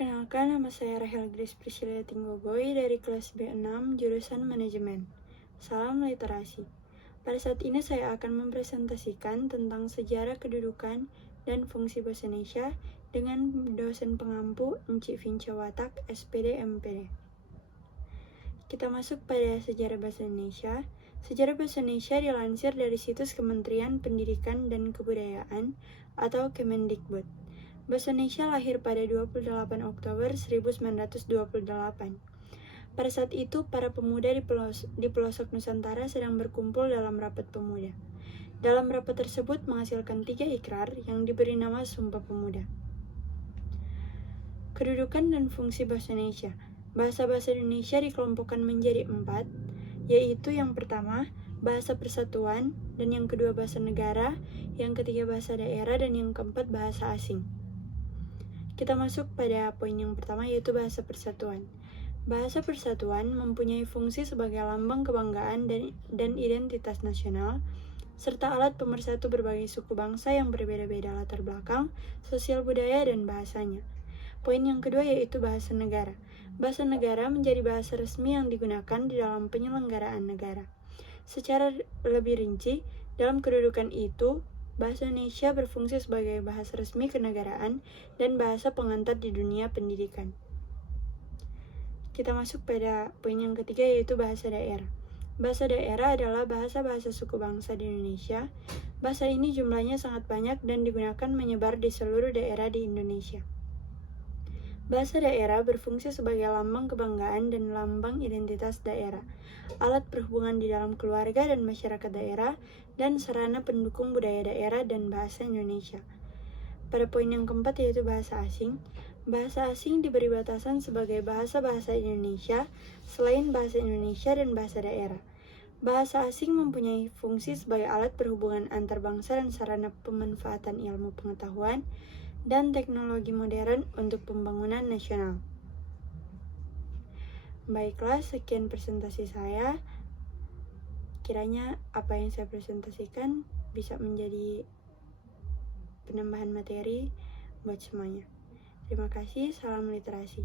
Perkenalkan, nama saya Rahel Grace Priscilla Tinggogoy dari kelas B6 jurusan Manajemen. Salam literasi. Pada saat ini saya akan mempresentasikan tentang sejarah kedudukan dan fungsi bahasa Indonesia dengan dosen pengampu Enci Vinca Watak, SPD MPD. Kita masuk pada sejarah bahasa Indonesia. Sejarah bahasa Indonesia dilansir dari situs Kementerian Pendidikan dan Kebudayaan atau Kemendikbud. Bahasa Indonesia lahir pada 28 Oktober 1928. Pada saat itu, para pemuda di pelosok Nusantara sedang berkumpul dalam rapat pemuda. Dalam rapat tersebut menghasilkan 3 ikrar yang diberi nama Sumpah Pemuda. Kedudukan dan fungsi bahasa Indonesia. Bahasa-bahasa Indonesia dikelompokkan menjadi 4, yaitu yang pertama, bahasa persatuan, dan yang kedua bahasa negara, yang ketiga bahasa daerah, dan yang keempat bahasa asing. Kita masuk pada poin yang pertama, yaitu bahasa persatuan. Bahasa persatuan mempunyai fungsi sebagai lambang kebanggaan dan identitas nasional, serta alat pemersatu berbagai suku bangsa yang berbeda-beda latar belakang, sosial budaya, dan bahasanya. Poin yang kedua yaitu bahasa negara. Bahasa negara menjadi bahasa resmi yang digunakan di dalam penyelenggaraan negara. Secara lebih rinci, dalam kedudukan itu, bahasa Indonesia berfungsi sebagai bahasa resmi kenegaraan dan bahasa pengantar di dunia pendidikan. Kita masuk pada poin yang ketiga yaitu bahasa daerah. Bahasa daerah adalah bahasa-bahasa suku bangsa di Indonesia. Bahasa ini jumlahnya sangat banyak dan digunakan menyebar di seluruh daerah di Indonesia. Bahasa daerah berfungsi sebagai lambang kebanggaan dan lambang identitas daerah, alat perhubungan di dalam keluarga dan masyarakat daerah, dan sarana pendukung budaya daerah dan bahasa Indonesia. Pada poin yang keempat yaitu bahasa asing. Bahasa asing diberi batasan sebagai bahasa-bahasa Indonesia selain bahasa Indonesia dan bahasa daerah. Bahasa asing mempunyai fungsi sebagai alat perhubungan antar bangsa dan sarana pemanfaatan ilmu pengetahuan dan teknologi modern untuk pembangunan nasional. Baiklah, sekian presentasi saya. Kiranya apa yang saya presentasikan bisa menjadi penambahan materi buat semuanya. Terima kasih, salam literasi.